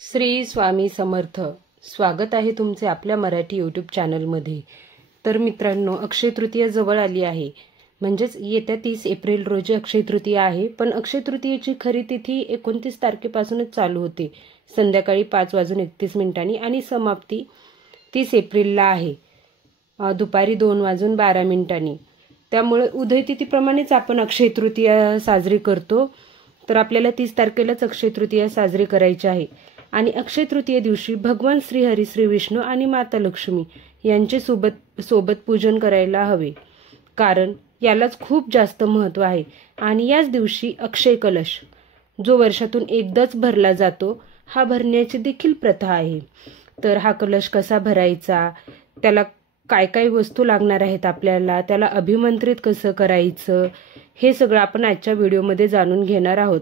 श्री स्वामी समर्थ. स्वागत आहे तुमचे आपल्या मराठी यूट्यूब चॅनलमध्ये. तर मित्रांनो, अक्षय तृतीया जवळ आली आहे. म्हणजेच येत्या 30 एप्रिल रोजी अक्षय तृतीया आहे. पण अक्षय तृतीयेची खरी तिथी 29 तारखेपासूनच चालू होते, संध्याकाळी 5:31 आणि समाप्ती 30 एप्रिलला आहे, दुपारी 2:12. त्यामुळे उदयतिथीप्रमाणेच आपण अक्षय तृतीया साजरी करतो. तर आपल्याला 30 तारखेलाच अक्षय तृतीया साजरी करायची आहे. आणि अक्षय तृतीये दिवशी भगवान श्रीहरी, श्री विष्णू आणि माता लक्ष्मी यांचे सोबत पूजन करायला हवे, कारण यालाच खूप जास्त महत्त्व आहे. आणि याच दिवशी अक्षय कलश, जो वर्षातून एकदाच भरला जातो, हा भरण्याची देखील प्रथा आहे. तर हा कलश कसा भरायचा, त्याला काय काय वस्तू लागणार आहेत आपल्याला, त्याला अभिमंत्रित कसं करायचं, हे सगळं आपण आजच्या व्हिडिओमध्ये जाणून घेणार आहोत.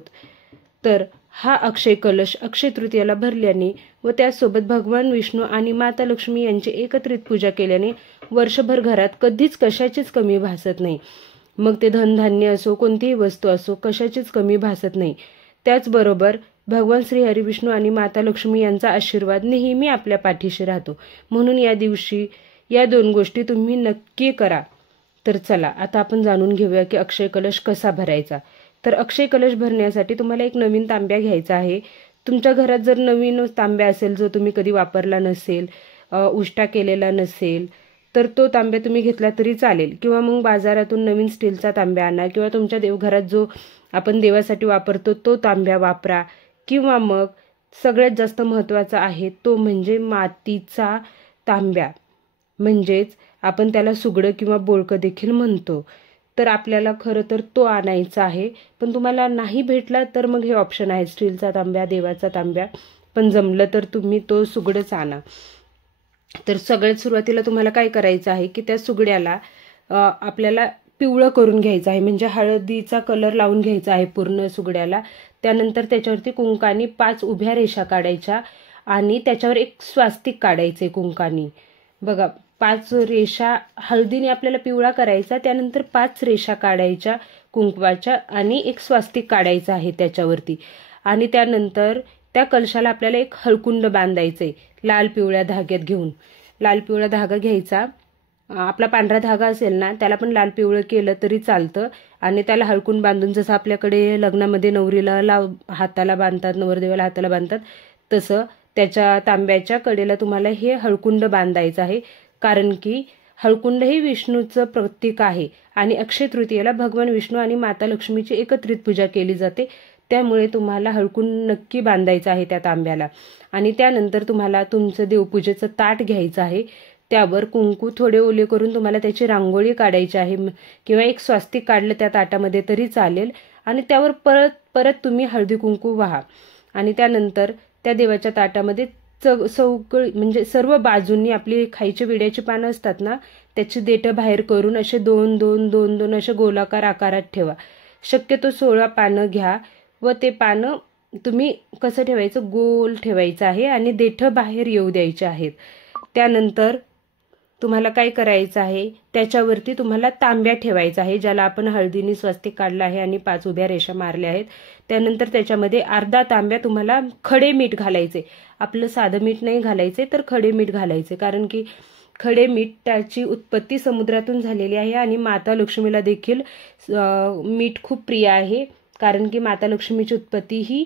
तर हा अक्षय कलश अक्षय तृतीयाला भरल्याने व त्याचसोबत भगवान विष्णू आणि माता लक्ष्मी यांची एकत्रित पूजा केल्याने वर्षभर घरात कधीच कशाचीच कमी भासत नाही. मग ते धनधान्य असो, कोणतीही वस्तू असो, कशाचीच कमी भासत नाही. त्याचबरोबर भगवान श्री हरी, विष्णू आणि माता लक्ष्मी यांचा आशीर्वाद नेहमी आपल्या पाठीशी राहतो. म्हणून या दिवशी या 2 गोष्टी तुम्ही नक्की करा. तर चला आता आपण जाणून घेऊया की अक्षय कलश कसा भरायचा. तर अक्षय कलश भरण्यासाठी तुम्हाला एक नवीन तांब्या घ्यायचा आहे. तुमच्या घरात जर नवीन तांब्या असेल, जो तुम्ही कधी वापरला नसेल, उष्टा केलेला नसेल, तर तो तांब्या तुम्ही घेतला तरी चालेल. किंवा मग बाजारातून नवीन स्टीलचा तांब्या आणा, किंवा तुमच्या देवघरात जो आपण देवासाठी वापरतो तो तांब्या वापरा. किंवा मग सगळ्यात जास्त महत्त्वाचा आहे तो म्हणजे मातीचा तांब्या, म्हणजेच आपण त्याला सुगडं किंवा बोळकं देखील म्हणतो. तर आपल्याला खरं तर तो आणायचा आहे. पण तुम्हाला नाही भेटला तर मग हे ऑप्शन आहे, स्टीलचा तांब्या, देवाचा तांब्या. पण जमलं तर तुम्ही तो सुगडच आणा. तर सगळ्यात सुरुवातीला तुम्हाला काय करायचं आहे की त्या सुगड्याला आपल्याला पिवळं करून घ्यायचं आहे, म्हणजे हळदीचा कलर लावून घ्यायचा आहे पूर्ण सुगड्याला. त्यानंतर त्याच्यावरती कुंकानी 5 उभ्या रेषा काढायच्या आणि त्याच्यावर एक स्वास्तिक काढायचे कुंकानी. बघा, 5 रेषा हळदीने आपल्याला पिवळा करायचा, त्यानंतर 5 रेषा काढायच्या कुंकवाच्या आणि एक स्वास्तिक काढायचं आहे त्याच्यावरती. आणि त्यानंतर त्या कलशाला आपल्याला एक हळकुंड बांधायचंय लाल पिवळ्या धाग्यात घेऊन. लाल पिवळा धागा घ्यायचा, आपला पांढरा धागा असेल ना त्याला पण लाल पिवळं केलं तरी चालतं. आणि त्याला हळकुंड बांधून, जसं आपल्याकडे लग्नामध्ये नवरीला हाताला बांधतात, नवरदेवाला हाताला बांधतात, तसं त्याच्या तांब्याच्या कडेला तुम्हाला हे हळकुंड बांधायचं आहे. कारण की हळकुंड हे विष्णूचं प्रतीक आहे आणि अक्षय तृतीयेला भगवान विष्णू आणि माता लक्ष्मीची एकत्रित पूजा केली जाते. त्यामुळे तुम्हाला हळकुंड नक्की बांधायचं आहे त्या तांब्याला. आणि त्यानंतर तुम्हाला तुमचं देवपूजेचं ताट घ्यायचं आहे. त्यावर कुंकू थोडे ओले करून तुम्हाला त्याची रांगोळी काढायची आहे, किंवा एक स्वास्तिक काढलं त्या ताटामध्ये तरी चालेल. आणि त्यावर परत तुम्ही हळदी कुंकू वाहा. आणि त्यानंतर त्या देवाच्या ताटामध्ये सगळी म्हणजे सर्व बाजूंनी आपली खायची विड्याची पानं असतात ना, त्याची देठं बाहेर करून असे 2-2-2-2 असे गोलाकार आकारात ठेवा. शक्यतो 16 पानं घ्या व ते पानं तुम्ही कसं ठेवायचं, गोल ठेवायचं आहे आणि देठं बाहेर येऊ द्यायचे आहेत. त्यानंतर तुम्हाला काय करायचं आहे, त्याच्यावरती तुम्हाला तांब्या ठेवायचा आहे, ज्याला आपण हळदीने स्वस्तिक काढलं आहे आणि 5 उभ्या रेषा मारल्या आहेत. त्यानंतर त्याच्यामध्ये अर्धा तांब्या तुम्हाला खडे मीठ घालायचे. आपलं साधं मीठ नाही घालायचे, तर खडे मीठ घालायचे. कारण की खडे मीठाची उत्पत्ती समुद्रातून झालेली आहे आणि माता लक्ष्मीला देखील मीठ खूप प्रिय आहे. कारण की माता लक्ष्मीची उत्पत्ती ही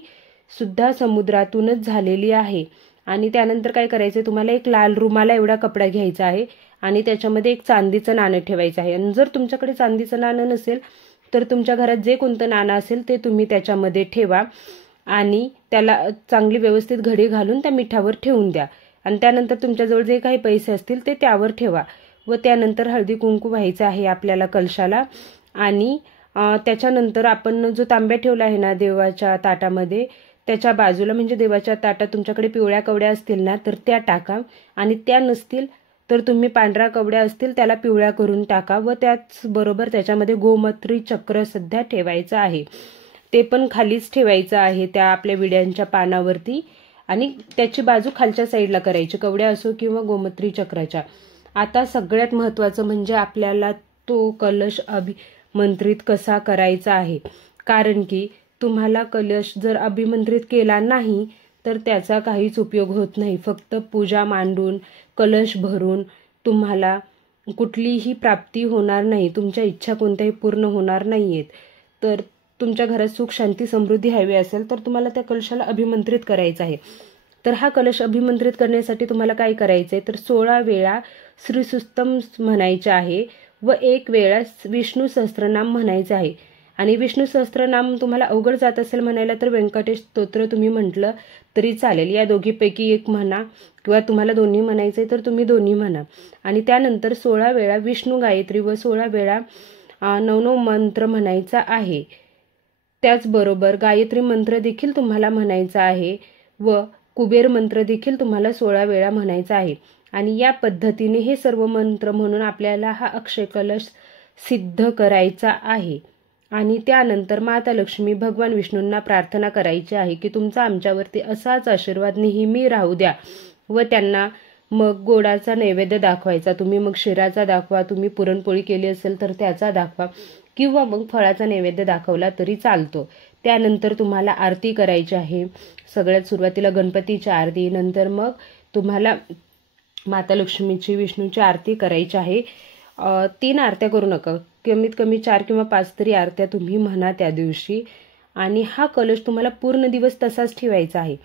सुद्धा समुद्रातूनच झालेली आहे. आणि त्यानंतर काय करायचं, तुम्हाला एक लाल रुमाला एवढा कपडा घ्यायचा आहे आणि त्याच्यामध्ये एक चांदीचं नाणं ठेवायचं आहे. आणि जर तुमच्याकडे चांदीचं नाणं नसेल तर तुमच्या घरात जे कोणतं नाणं असेल ते तुम्ही त्याच्यामध्ये ठेवा आणि त्याला चांगली व्यवस्थित घडी घालून त्या मिठावर ठेवून द्या. आणि त्यानंतर तुमच्याजवळ जे काही पैसे असतील ते त्यावर ठेवा. व त्यानंतर हळदी कुंकू व्हायचं आहे आपल्याला कलशाला. आणि त्याच्यानंतर आपण जो तांब्या ठेवला आहे ना देवाच्या ताटामध्ये, त्याच्या बाजूला म्हणजे देवाच्या ताटात तुमच्याकडे पिवळ्या कवड्या असतील ना तर त्या टाका. आणि त्या नसतील तर तुम्ही पांढऱ्या कवड्या असतील त्याला पिवळ्या करून टाका. व त्याचबरोबर त्याच्यामध्ये गोमत्री चक्र सध्या ठेवायचं आहे, ते पण खालीच ठेवायचं आहे त्या आपल्या विड्यांच्या पानावरती. आणि त्याची बाजू खालच्या साईडला करायची, कवड्या असो किंवा गोमत्री चक्राच्या. आता सगळ्यात महत्त्वाचं म्हणजे आपल्याला तो कलश अभिमंत्रित कसा करायचा आहे. कारण की तुम्हाला कलश जर अभिमंत्रित केला नाही तर त्याचा काहीच उपयोग होत नाही. फक्त पूजा मांडून कलश भरून तुम्हाला कुठलीही प्राप्ती होणार नाही, तुमच्या इच्छा कोणत्याही पूर्ण होणार नाहीयेत. तर तुमच्या घरात सुख शांती समृद्धी हवी असेल तर तुम्हाला त्या कलशाला अभिमंत्रित करायचं आहे. तर हा कलश अभिमंत्रित करण्यासाठी तुम्हाला काय करायचं आहे, तर 16 वेळा श्रीसूक्तम म्हणायचे आहे व 1 वेळा विष्णू सहस्त्रनाम म्हणायचे आहे. आणि विष्णू सहस्त्रनाम तुम्हाला अवघड जात असेल म्हणायला तर व्यंकटेश स्तोत्र तुम्ही म्हटलं तरी चालेल. या दोघीपैकी एक म्हणा किंवा तुम्हाला दोन्ही म्हणायचे तर तुम्ही दोन्ही म्हणा. आणि त्यानंतर 16 वेळा विष्णू गायत्री व 16 वेळा 9 मंत्र म्हणायचा आहे. त्याचबरोबर गायत्री मंत्र देखील तुम्हाला म्हणायचा आहे व कुबेर मंत्र देखील तुम्हाला 16 वेळा म्हणायचा आहे. आणि या पद्धतीने हे सर्व मंत्र म्हणून आपल्याला हा अक्षय कलश सिद्ध करायचा आहे. आणि त्यानंतर माता लक्ष्मी भगवान विष्णूंना प्रार्थना करायची आहे की तुमचा आमच्यावरती असाच आशीर्वाद नेहमी राहू द्या. व त्यांना मग गोडाचा नैवेद्य दाखवायचा. तुम्ही मग शिराचा दाखवा, तुम्ही पुरणपोळी केली असेल तर त्याचा दाखवा किंवा मग फळाचा नैवेद्य दाखवला तरी चालतो. त्यानंतर तुम्हाला आरती करायची आहे. सगळ्यात सुरुवातीला गणपतीची आरती, नंतर मग तुम्हाला माता लक्ष्मीची विष्णूची आरती करायची आहे. 3 आरत्या करू नका, कमीत कमी 4 किंवा 5 तरी आरत्या तुम्ही म्हणा त्या दिवशी. आणि हा कलश तुम्हाला पूर्ण दिवस तसाच ठेवायचा आहे.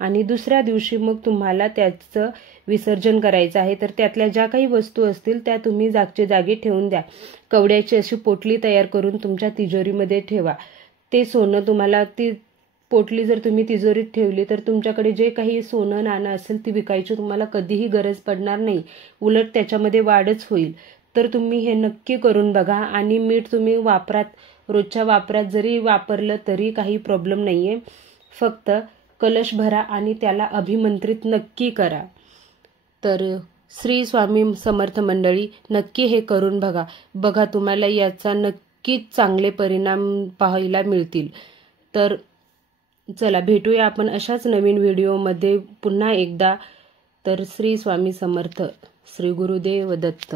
आणि दुसऱ्या दिवशी मग तुम्हाला त्याचं विसर्जन करायचं आहे. तर त्यातल्या ज्या काही वस्तू असतील त्या तुम्ही जागच्या जागी ठेवून द्या. कवड्याची अशी पोटली तयार करून तुमच्या तिजोरीमध्ये ठेवा. ते सोनं तुम्हाला, ती पोटली जर तुम्ही तिजोरीत ठेवली तर तुमच्याकडे जे काही सोनं नाणं असेल ती विकायची तुम्हाला कधीही गरज पडणार नाही, उलट त्याच्यामध्ये वाढच होईल. तर तुम्ही हे नक्की करून बघा. आणि मीठ तुम्ही रोजच्या वापरात जरी वापरलं तरी काही प्रॉब्लेम नाहीये. फक्त कलश भरा आणि त्याला अभिमंत्रित नक्की करा. तर श्री स्वामी समर्थ मंडळी, नक्की हे करून बघा तुम्हाला याचा नक्कीच चांगले परिणाम पाहायला मिळतील. तर चला भेटूया आपण अशाच नवीन व्हिडिओमध्ये पुन्हा एकदा. तर श्री स्वामी समर्थ, श्री गुरुदेव दत्त.